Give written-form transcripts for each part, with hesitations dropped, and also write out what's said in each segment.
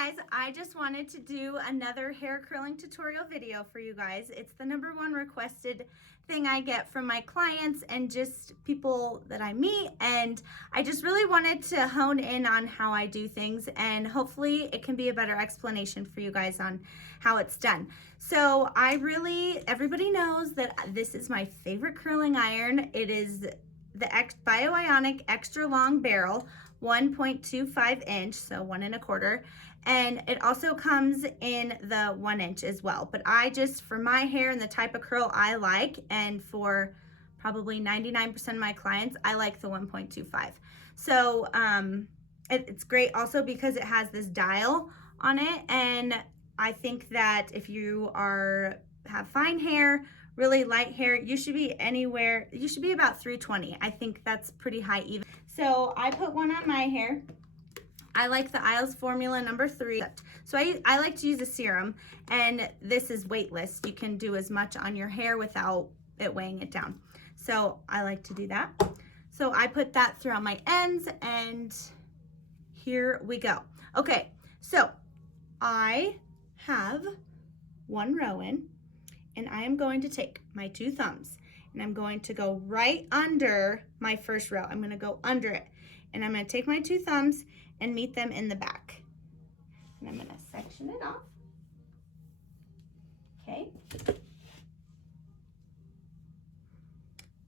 guys, I just wanted to do another hair curling tutorial video for you guys. It's the #1 requested thing I get from my clients and just people that I meet, and I just really wanted to hone in on how I do things, and hopefully it can be a better explanation for you guys on how it's done. So everybody knows that this is my favorite curling iron. It is the Bio Ionic extra long barrel, 1.25 inch, so 1 1/4, and it also comes in the 1 inch as well. But I just, for my hair and the type of curl I like, and for probably 99% of my clients, I like the 1.25. So it's great also because it has this dial on it, and I think that if you have fine hair, really light hair, you should be about 320. I think that's pretty high even. So I put one on my hair. I like the Isles formula #3. So I like to use a serum, and this is weightless. You can do as much on your hair without it weighing it down. So I like to do that. So I put that throughout my ends, and here we go. Okay, so I have one row in, and I am going to take my 2 thumbs and I'm going to go right under my first row. I'm going to go under it, and I'm going to take my 2 thumbs and meet them in the back. And I'm going to section it off. Okay.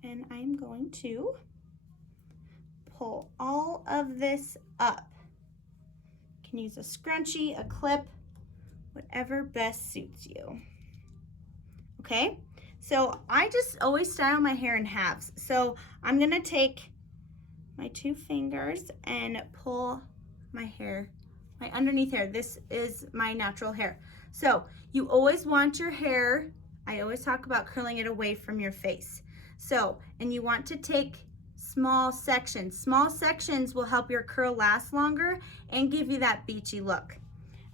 And I'm going to pull all of this up. You can use a scrunchie, a clip, whatever best suits you. Okay, so I just always style my hair in halves. So I'm gonna take my 2 fingers and pull my hair, my underneath hair. This is my natural hair. So you always want your hair, I always talk about curling it away from your face. So, and you want to take small sections. Small sections will help your curl last longer and give you that beachy look,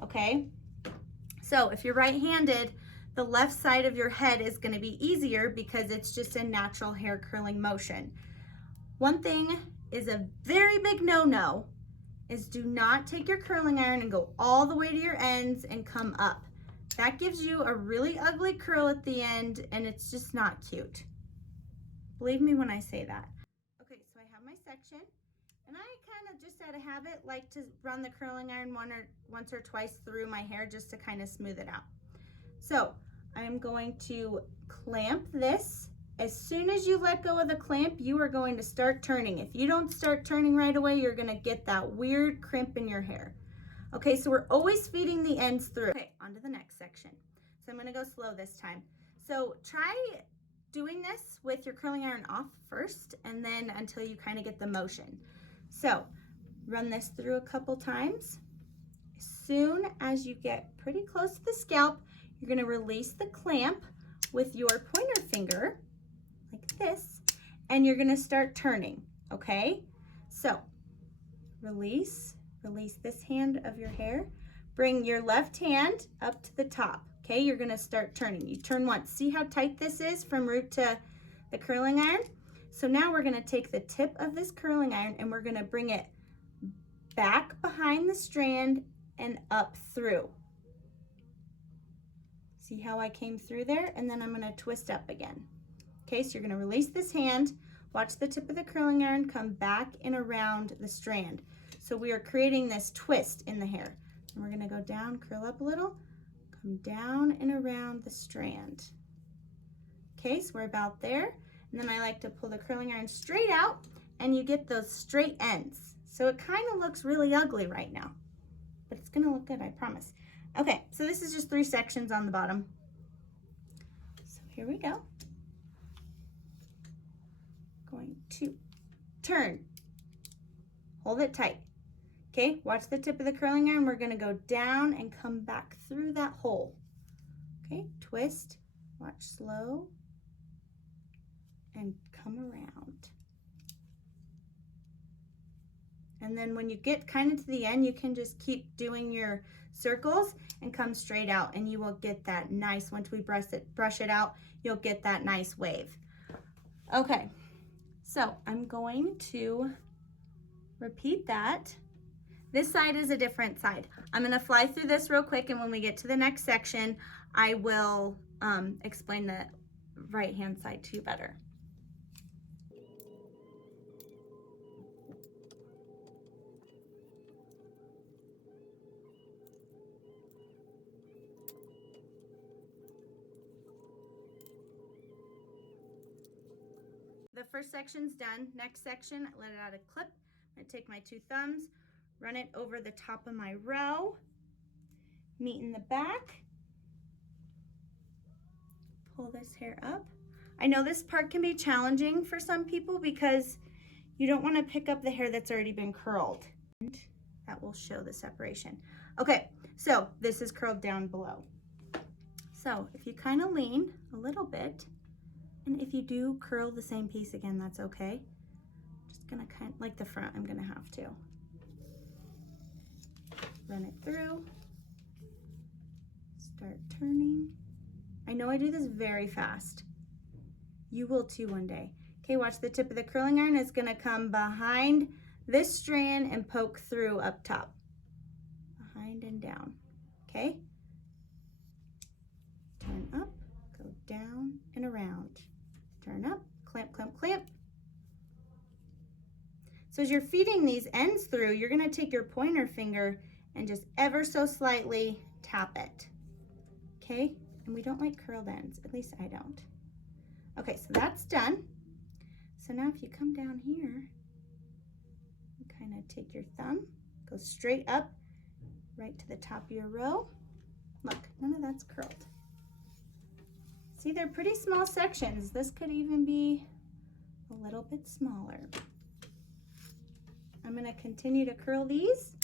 okay? So if you're right-handed, the left side of your head is going to be easier because it's just a natural hair curling motion. One thing is a very big no-no is do not take your curling iron and go all the way to your ends and come up. That gives you a really ugly curl at the end, and it's just not cute. Believe me when I say that. Okay, so I have my section, and I kind of just out of habit like to run the curling iron once or twice through my hair just to kind of smooth it out. So I'm going to clamp this. As soon as you let go of the clamp, you are going to start turning. If you don't start turning right away, you're going to get that weird crimp in your hair. Okay, so we're always feeding the ends through. Okay, on to the next section. So I'm going to go slow this time. So try doing this with your curling iron off first, and then until you kind of get the motion. So run this through a couple times. As soon as you get pretty close to the scalp, you're going to release the clamp with your pointer finger, like this, and you're going to start turning, okay? So release this hand of your hair. Bring your left hand up to the top, okay? You're going to start turning. You turn once. See how tight this is from root to the curling iron? So now we're going to take the tip of this curling iron and we're going to bring it back behind the strand and up through. See how I came through there? And then I'm going to twist up again. Okay, so you're going to release this hand, watch the tip of the curling iron come back and around the strand. So we are creating this twist in the hair. And we're going to go down, curl up a little, come down and around the strand. Okay, so we're about there. And then I like to pull the curling iron straight out, and you get those straight ends. So it kind of looks really ugly right now, but it's going to look good, I promise. Okay, so this is just 3 sections on the bottom. So here we go. Going to turn. Hold it tight. Okay, watch the tip of the curling iron. We're going to go down and come back through that hole. Okay, twist, watch slow, and come around. And then when you get kind of to the end, you can just keep doing your circles and come straight out, and you will get that nice, once we brush it out, you'll get that nice wave. Okay, so I'm going to repeat that This side is a different side. I'm gonna fly through this real quick, and when we get to the next section, I will explain the right-hand side to you better. The first section's done. Next section, let it out a clip. I'm gonna take my 2 thumbs, run it over the top of my row, meet in the back, pull this hair up. I know this part can be challenging for some people because you don't want to pick up the hair that's already been curled. That will show the separation. Okay, so this is curled down below. So if you kind of lean a little bit, and if you do curl the same piece again, that's okay. Just gonna kind of, like the front, I'm gonna have to. Run it through, start turning. I know I do this very fast. You will too one day. Okay, watch the tip of the curling iron is gonna come behind this strand and poke through up top. Behind and down, okay? Turn up, go down and around. Turn up, clamp, clamp, clamp. So as you're feeding these ends through, you're gonna take your pointer finger and just ever so slightly tap it, okay? And we don't like curled ends, at least I don't. Okay, so that's done. So now if you come down here, you kind of take your thumb, go straight up, right to the top of your row. Look, none of that's curled. See, they're pretty small sections. This could even be a little bit smaller. I'm gonna continue to curl these.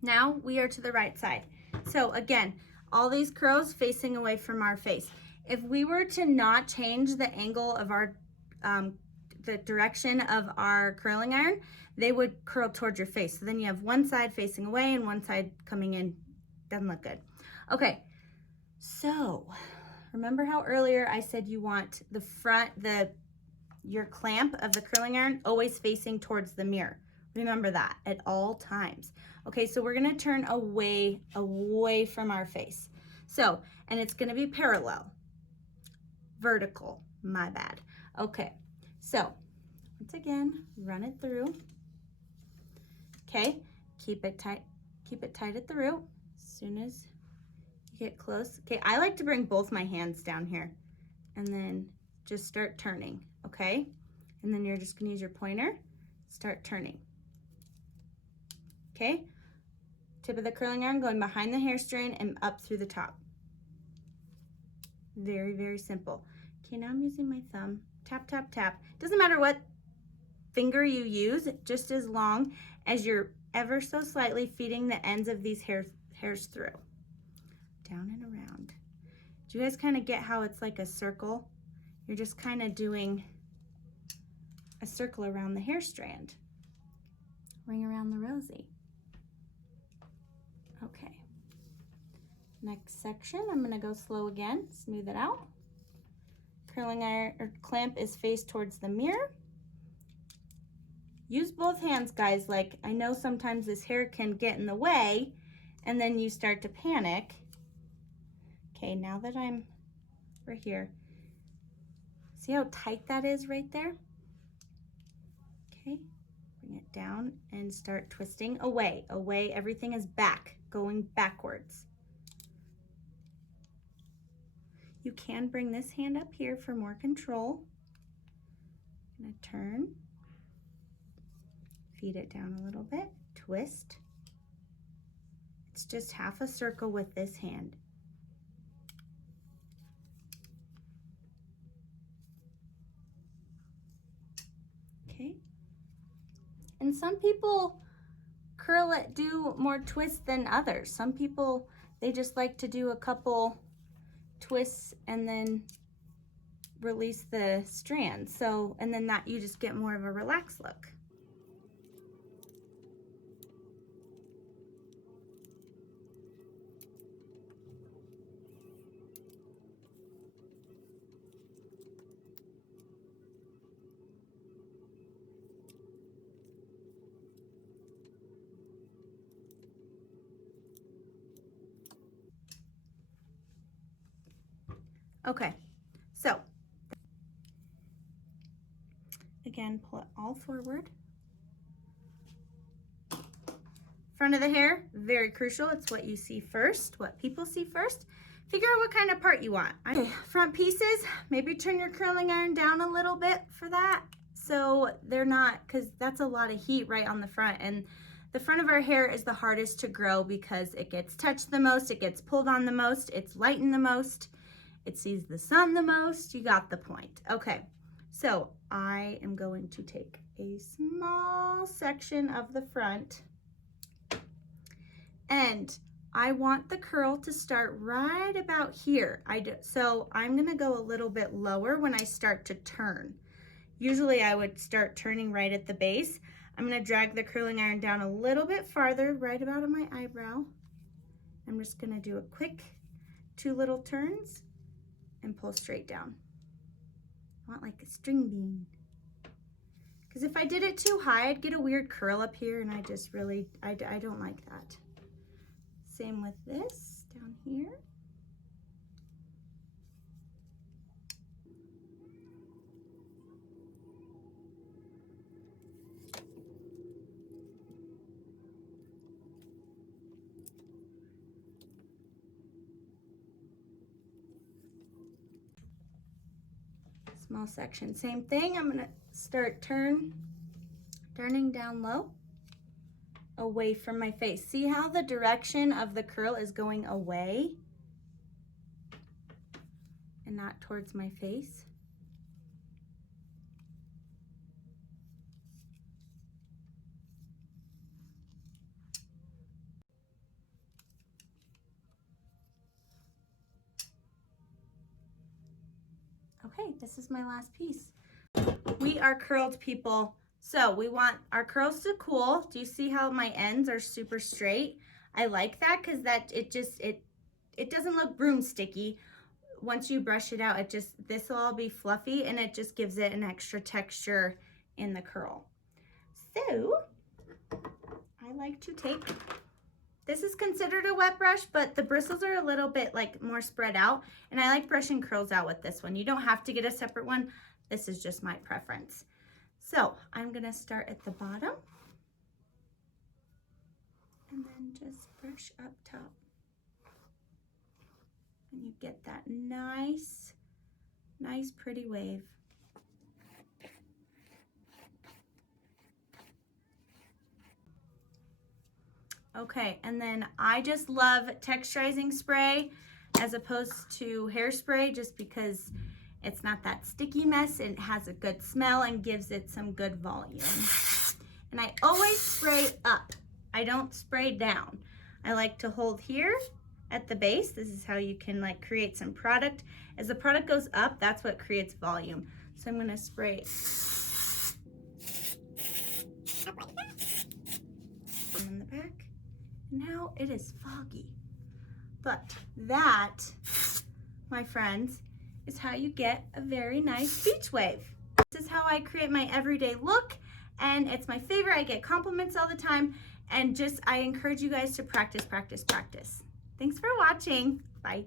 Now we are to the right side. So again, all these curls facing away from our face. If we were to not change the angle of our, the direction of our curling iron, they would curl towards your face. So then you have one side facing away and one side coming in. Doesn't look good. Okay, so remember how earlier I said you want the front, your clamp of the curling iron always facing towards the mirror. Remember that at all times. Okay, so we're gonna turn away from our face. So, and it's gonna be parallel, vertical, my bad. Okay, so once again, run it through. Okay, keep it tight at the root. As soon as you get close. Okay, I like to bring both my hands down here and then just start turning, okay? And then you're just gonna use your pointer, start turning. Okay, tip of the curling iron going behind the hair strand and up through the top. Very, very simple. Okay, now I'm using my thumb. Tap, tap, tap. Doesn't matter what finger you use, just as long as you're ever so slightly feeding the ends of these hairs through. Down and around. Do you guys kind of get how it's like a circle? You're just kind of doing a circle around the hair strand. Ring around the rosy. Okay. Next section, I'm gonna go slow again, smooth it out. Curling iron or clamp is faced towards the mirror. Use both hands, guys. Like, I know sometimes this hair can get in the way and then you start to panic. Okay, now that I'm right here, see how tight that is right there? Okay, bring it down and start twisting away, everything is back, going backwards. You can bring this hand up here for more control. I'm gonna turn, Feed it down a little bit, twist. It's just half a circle with this hand. Okay. And some people curl it, do more twists than others. Some people, they just like to do a couple twists and then release the strands. So, and then that you just get more of a relaxed look. Okay, so again, pull it all forward. Front of the hair, very crucial. It's what you see first, what people see first. Figure out what kind of part you want. Okay, front pieces, maybe turn your curling iron down a little bit for that. So they're not, because that's a lot of heat right on the front. And the front of our hair is the hardest to grow because it gets touched the most, it gets pulled on the most, it's lightened the most, it sees the sun the most. You got the point. Okay, so I am going to take a small section of the front and I want the curl to start right about here. So I'm gonna go a little bit lower when I start to turn. Usually I would start turning right at the base. I'm gonna drag the curling iron down a little bit farther, right about on my eyebrow. I'm just gonna do a quick 2 little turns and pull straight down. I want like a string bean. Because if I did it too high, I'd get a weird curl up here and I just really, I don't like that. Same with this down here. Small section, same thing. I'm gonna start turning down low, away from my face. See how the direction of the curl is going away and not towards my face? Okay, this is my last piece. We are curled people, so we want our curls to cool. Do you see how my ends are super straight? I like that because it doesn't look broomsticky. Once you brush it out, this will all be fluffy and it just gives it an extra texture in the curl. So I like to take, this is considered a wet brush, but the bristles are a little bit like more spread out, and I like brushing curls out with this one. You don't have to get a separate one. This is just my preference. So I'm gonna start at the bottom and then just brush up top. And you get that nice pretty wave. Okay, and then I just love texturizing spray as opposed to hairspray just because it's not that sticky mess and it has a good smell and gives it some good volume. And I always spray up. I don't spray down. I like to hold here at the base. This is how you can like create some product. As the product goes up, that's what creates volume. So I'm gonna spray in the back. Now it is foggy. But that, my friends, is how you get a very nice beach wave. This is how I create my everyday look, and it's my favorite. I get compliments all the time, and I encourage you guys to practice, practice, practice. Thanks for watching. Bye.